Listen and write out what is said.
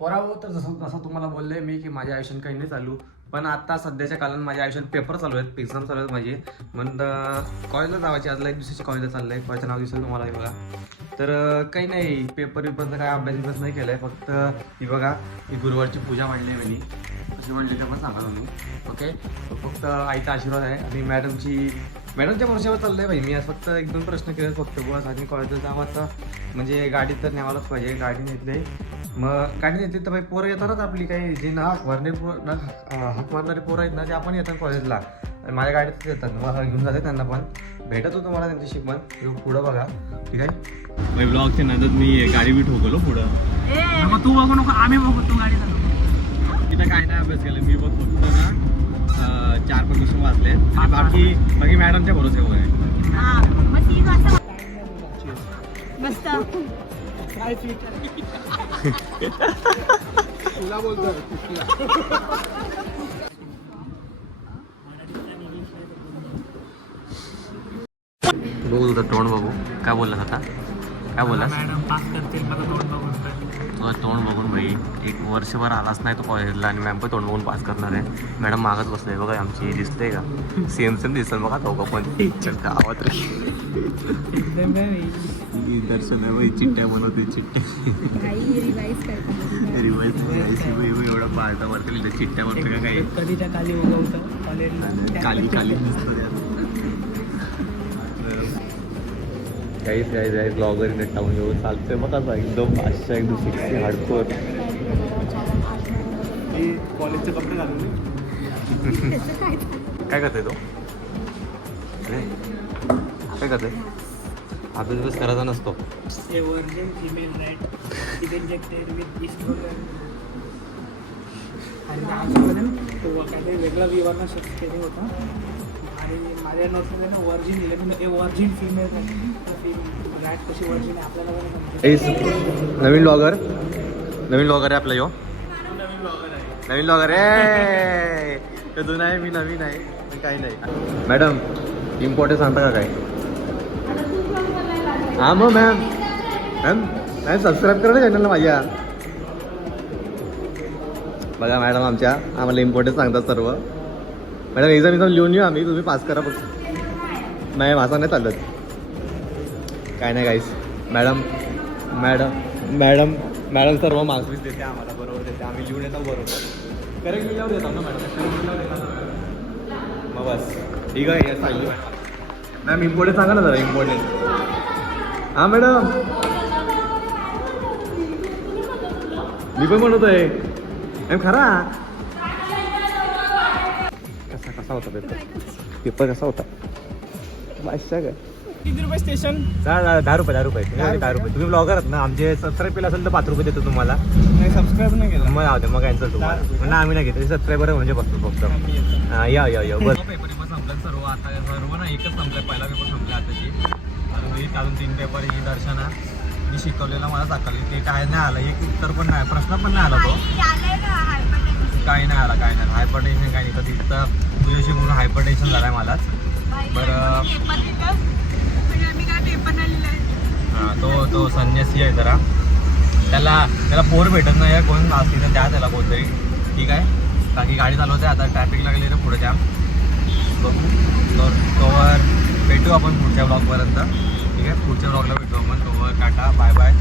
पोरावं तर जसं तुम्हाला बोलले मी की माझ्या आयुष्यात काही नाही चालू, पण आता सध्याच्या काळात माझ्या आयुष्यात पेपर चालू आहेत, एक्झाम चालू आहेत माझी. म्हणून कॉलेजला जायची, आज एक दिवसाची कॉलेजला चाललंय. कॉलेजचं नाव दिसेल तुम्हाला हे बघा. तर काही नाही, पेपर विपरचं काय अभ्यास नाही केलाय. फक्त ही बघा, ही गुरुवारची पूजा मांडली आहे मी. कशी मांडली ते पण सांगा तुम्ही. ओके, फक्त आईचा आशीर्वाद आहे आणि मॅडमच्या वर्षावर चाललंय भाई. मी आज फक्त 1-2 प्रश्न केले फक्त बस. आणि कॉलेजला जावाचं म्हणजे गाडीत तर न्यावालाच पाहिजे. गाडी नेतले मग गाडी नेते तर भाई पोरं येतातच आपली, काही जे हाक मारणारे पोरं आहेत ना, ते आपण येतात कॉलेजला. आणि माझ्या गाडीत येतात, मला घेऊन जाते त्यांना पण. भेटत होतं मला त्यांच्याशी पण. पुढं बघा ठीक आहे. ब्लॉगच्या नंतर मी गाडी बी ठोकलो पुढं. मग तू बघू नको, आम्ही बघू तू गाडी चालव. तिथं काय नाही अभ्यास केला मी, बघ फक्त ना 4-5 क्वेश्चन वाचले आणि बाकी मॅडमच्या भरोश्यावर आहे. मस्त तुला बोलतोय बघू तुझं तोंड बघू. काय बोललास आता? काय बोललास? मॅडम पास करतील मला तोंड बघून. तुझं तोंड बघून भाई 1 वर्षभर आलाच नाही तो कॉलेजला आणि मॅम पण तोंड बघून पास करणार आहे. मॅडम मागच बसले बघा आमची, दिसते का? सेम दिसत बघा दोघं पण. गावात दर्शन आहे भाई, चिट्ट्या बनवते चिट्ट्या. रिवाईज एवढा पार्टा वरती चिट्ट्या बनवते का काही? कधीच्या खाली उगवतं कॉलेजला, खाली दिसतं काही ब्लॉगर नेट टाकून घेऊन चालतंय मग आता एकदम 500 एकदम 60 हार्डकोर. कॉलेजचे कपडे घालून काय करतोय तो? काय करतोय? अभ्यास करायचा नसतो. हे virgin female right injected with estrogen. आणि आमच्यामध्ये तो काहीतरी वेगळा विवाह केले होता. आणि माझ्या नोटमध्ये ना व्हर्जिन दिलं म्हणजे हे व्हर्जिन फिमेल रॅट कशी व्हर्जिन आहे आपल्याला नवीन ब्लॉगर आहे आपला यो. नवीन ब्लॉगर आहे तो जुना आहे, मी नवीन आहे पण काही नाही. मॅडम इम्पॉर्टंट सांगता का काय? हां मग मॅम सबस्क्राईब करा ना चॅनलला माझ्या. बघा मॅडम आम्हाला इम्पॉर्टंट सांगतात सर्व. मॅडम एक्झाम लिहून येऊ आम्ही, तुम्ही पास करा फक्त. नाही माझा नाही चालत काय नाही गाईस. मॅडम सर्व मार्क्स देते आम्हाला, बरोबर देते. आम्ही लिहून येतो बरोबर. करेक्ट लिहिल्यावर देतो ना मॅडम. मग बस ठीक आहे. सांगितलं मॅम इम्पॉर्टंट सांगा ना जरा इम्पॉर्टंट. हां मॅडम मी पण म्हणत आहे मॅम खरा. कसा होता पेपर कसा होता? बादशाह काय किती रुपये स्टेशन? 10 रुपये. तुम्ही ब्लॉगर आहात ना, आमचे सबस्क्राईब केलं असेल तर 5 रुपये देतो तुम्हाला. नाही सबस्क्राईब नाही केलं. मग कॅन्सल तुम्हाला. म्हणजे आम्ही नाही घेतो, सबस्क्रायबर म्हणजे बघतो फक्त. या बरं. पेपर संपलं सर्व. आता सर्व ना एकच संपलं, पहिला पेपर संपला आताची. अजून 3 पेपर ही दर्शना मी शिकवलेला मला दाखवली ते काय नाही आलं, एक उत्तर पण नाही, प्रश्न पण नाही आला तो. काही नाही आला. हायपर टेन्शन काही नाही. कधी तर तुझ्याशी म्हणून हायपर टेन्शन झालं आहे मलाच. बरं हां तो संन्यासी आहे जरा, त्याला पोर भेटत नाही आहे. कोण असतील तर द्या त्याला कोणतरी. ठीक आहे, बाकी गाडी चालवते आता. ट्रॅफिक लागले तर पुढे जाम बघू. तोवर भेटू आपण पुढच्या ब्लॉगपर्यंत. ठीक आहे, पुढच्या ब्लॉगला भेटू आपण. तोवर टाटा, बाय बाय.